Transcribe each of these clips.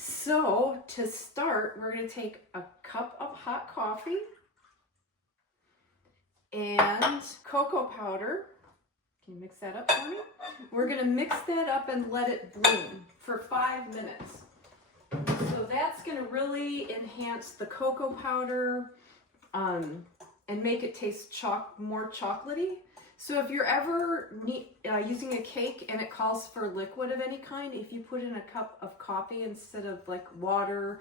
So to start, we're going to take a cup of hot coffee and cocoa powder. Can you mix that up for me? We're going to mix that up and let it bloom for 5 minutes. So that's going to really enhance the cocoa powder and make it taste more chocolatey. So if you're ever using a cake and it calls for liquid of any kind, if you put in a cup of coffee instead of like water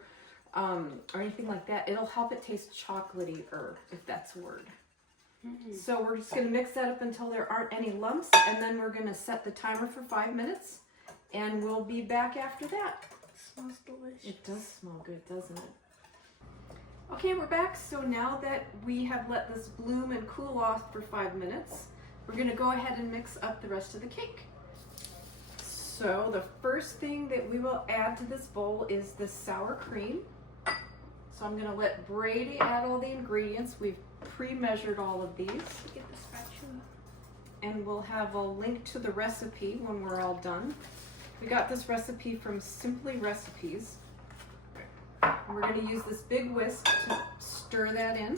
or anything like that, it'll help it taste chocolatey-er, if that's a word. Mm-hmm. So we're just going to mix that up until there aren't any lumps, and then we're going to set the timer for 5 minutes, and we'll be back after that. It smells delicious. It does smell good, doesn't it? Okay, we're back. So now that we have let this bloom and cool off for 5 minutes, we're going to go ahead and mix up the rest of the cake. So the first thing that we will add to this bowl is the sour cream. So I'm going to let Brady add all the ingredients. We've pre-measured all of these. Get the spatula. And we'll have a link to the recipe when we're all done. We got this recipe from Simply Recipes. And we're going to use this big whisk to stir that in.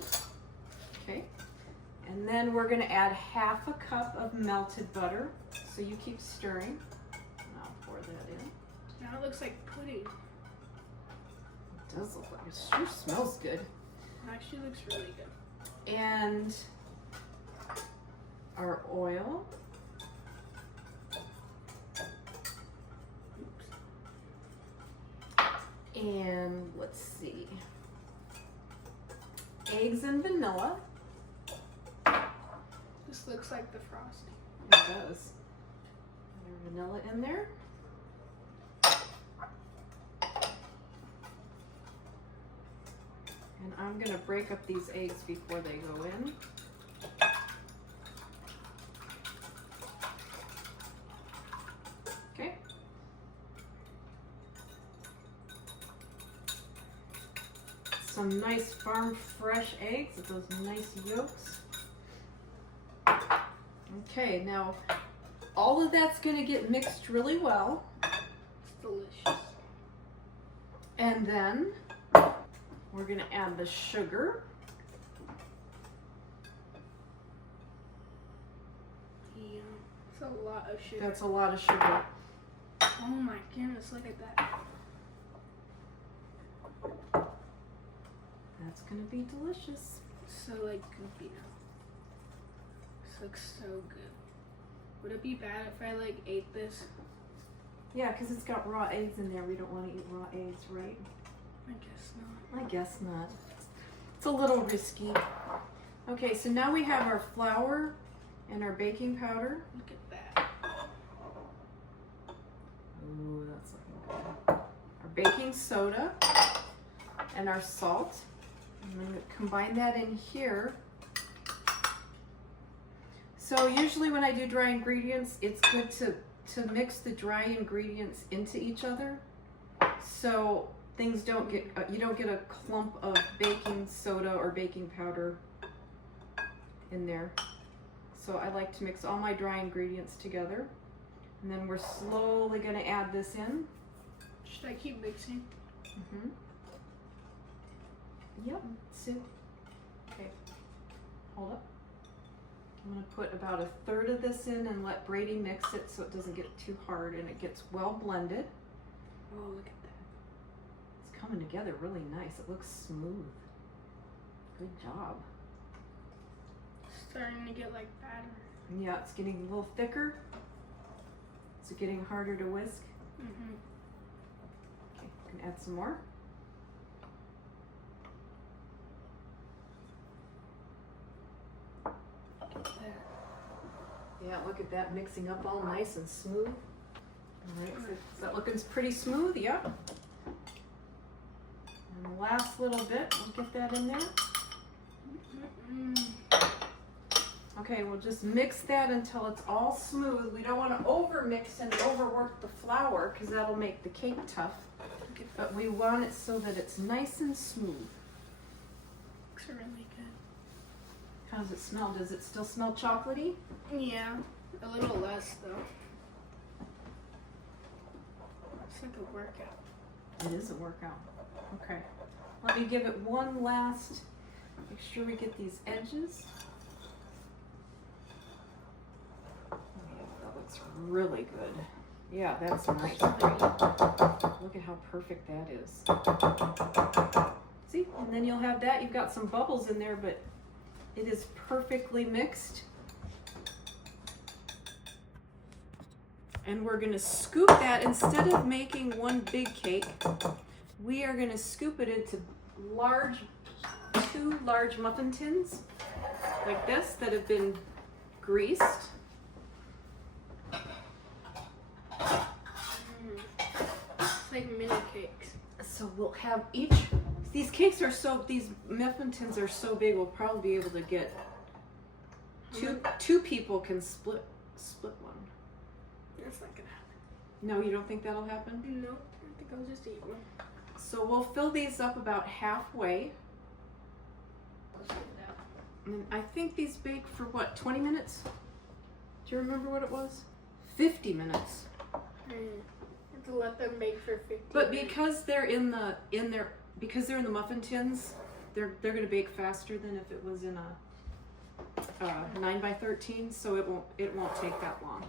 Okay. And then we're going to add half a cup of melted butter. So you keep stirring. And I'll pour that in. Now it looks like pudding. It does look like it. Sure smells good. It actually looks really good. And our oil. And let's see. Eggs and vanilla. This looks like the frosting. It does. There's vanilla in there. And I'm going to break up these eggs before they go in. Okay. Some nice farm fresh eggs with those nice yolks. Okay, now all of that's going to get mixed really well. It's delicious. And then we're going to add the sugar. Yeah, it's a lot of sugar. That's a lot of sugar. Oh my goodness, look at that. That's going to be delicious. So like goopy now. This looks so good. Would it be bad if I like ate this? Yeah, because it's got raw eggs in there. We don't want to eat raw eggs, right? I guess not. I guess not. It's a little risky. Okay, so now we have our flour and our baking powder. Look at that. Ooh, that's looking good. Our baking soda and our salt. I'm going to combine that in here. So usually when I do dry ingredients, it's good to mix the dry ingredients into each other. So things don't get, you don't get a clump of baking soda or baking powder in there. So I like to mix all my dry ingredients together. And then we're slowly going to add this in. Should I keep mixing? Mm-hmm. Yep, soup. Okay, hold up. I'm going to put about 1/3 of this in and let Brady mix it so it doesn't get too hard and it gets well blended. Oh, look at that. It's coming together really nice. It looks smooth. Good job. Starting to get like batter. Yeah, it's getting a little thicker. It's getting harder to whisk. Mm-hmm. Okay, you can add some more. Yeah, look at that mixing up all nice and smooth. All right, so is that looking pretty smooth? Yep. And the last little bit, we'll get that in there. Okay, we'll just mix that until it's all smooth. We don't want to over mix and overwork the flour because that'll make the cake tough. But we want it so that it's nice and smooth. Looks really good. How does it smell? Does it still smell chocolatey? Yeah, a little less though. It's like a workout. It is a workout. Okay. Let me give it one last, make sure we get these edges. Oh, yeah, that looks really good. Yeah, that's nice. Look at how perfect that is. See, and then you'll have that. You've got some bubbles in there, but it is perfectly mixed. And we're gonna scoop that, instead of making one big cake, we are gonna scoop it into two large muffin tins, like this, that have been greased. It's like mini cakes. So we'll have these muffin tins are so big, we'll probably be able to get two people can split one. That's not gonna happen. No, you don't think that'll happen? No, I think I'll just eat one. So we'll fill these up about halfway. And I think these bake for what, 20 minutes? Do you remember what it was? 50 minutes. Have to let them bake for 50 But minutes. because they're in the muffin tins, they're gonna bake faster than if it was in a 9x13, so it won't take that long.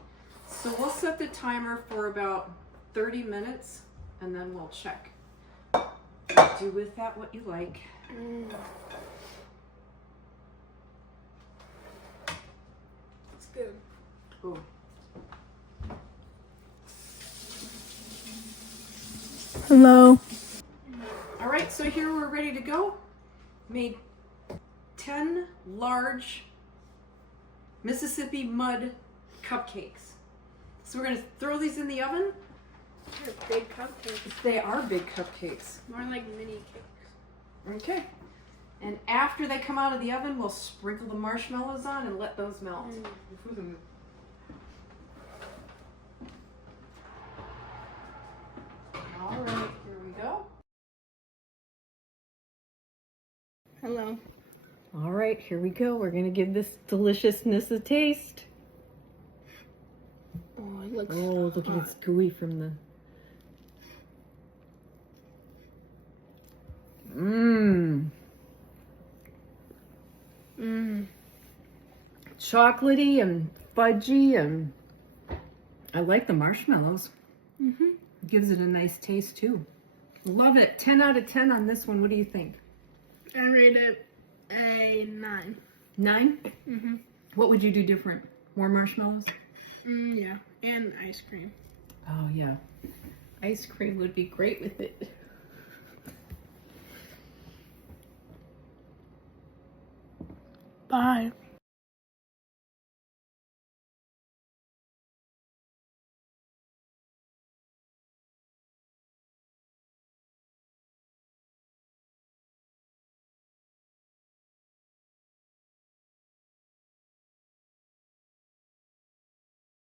So we'll set the timer for about 30 minutes and then we'll check. Do with that what you like. It's good. Ooh. Hello. All right, so here we're ready to go. Made 10 large Mississippi mud cupcakes. So we're gonna throw these in the oven. They're big cupcakes. They are big cupcakes. More like mini cakes. Okay. And after they come out of the oven, we'll sprinkle the marshmallows on and let those melt. All right, here we go. Hello. All right, here we go. We're gonna give this deliciousness a taste. Oh, it looks. Oh, look at it's gooey from the. Mmm. Chocolatey and fudgy, and I like the marshmallows. Gives it a nice taste too. Love it. 10 out of 10 on this one. What do you think? I rate it a 9. 9? What would you do different? More marshmallows? Yeah, and ice cream. Oh yeah. Ice cream would be great with it. Bye.